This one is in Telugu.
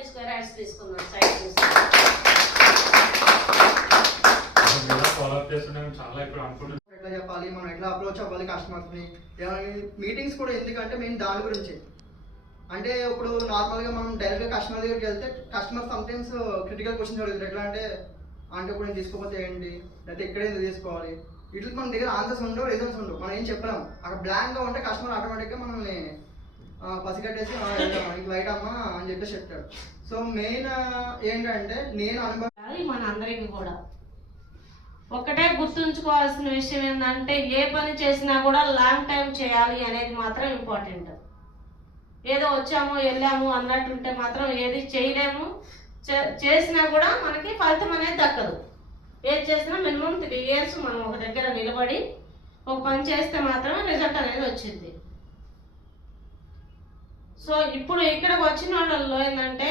స్క్వేర్ యాడ్స్ తీసుకున్నాం సైడ్ చూసి ఎట్లా చెప్పాలి, మనం ఎట్లా అప్రోచ్ అవ్వాలి కస్టమర్స్ని. మీటింగ్స్ కూడా ఎందుకంటే మేము దాని గురించి అంటే ఇప్పుడు నార్మల్గా మనం డైరెక్ట్గా కస్టమర్ దగ్గరికి వెళ్తే కస్టమర్ సమ్టైమ్స్ క్రిటికల్ క్వశ్చన్స్ అడుగుతారు. ఎట్లా అంటే ఇప్పుడు నేను తీసుకోకపోతే ఏంటి, లేకపోతే ఎక్కడ ఎందుకు తీసుకోవాలి, ఇట్లా మన దగ్గర ఆన్సర్స్ ఉండవు, రీజన్స్ ఉండవు. మనం ఏం చెప్పలేము. అక్కడ బ్లాంక్గా ఉంటే కస్టమర్ ఆటోమేటిక్గా మనల్ని పసిగట్టేసి లైట్ అమ్మా అని చెప్పేసి చెప్తాడు. సో మెయిన్ ఏంటంటే నేను అనుభవం మన అందరికీ కూడా ఒకటే గుర్తుంచుకోవాల్సిన విషయం ఏంటంటే ఏ పని చేసినా కూడా లాంగ్ టైం చేయాలి అనేది మాత్రం ఇంపార్టెంట్. ఏదో వచ్చాము వెళ్ళాము అన్నట్టుంటే మాత్రం ఏది చేయలేము. చేసినా కూడా మనకి ఫలితం అనేది దక్కదు. ఏది చేసినా మినిమం 3 years మనం ఒక దగ్గర నిలబడి ఒక పని చేస్తే మాత్రమే రిజల్ట్ అనేది వచ్చింది. సో ఇప్పుడు ఇక్కడికి వచ్చిన వాళ్ళలో ఏంటంటే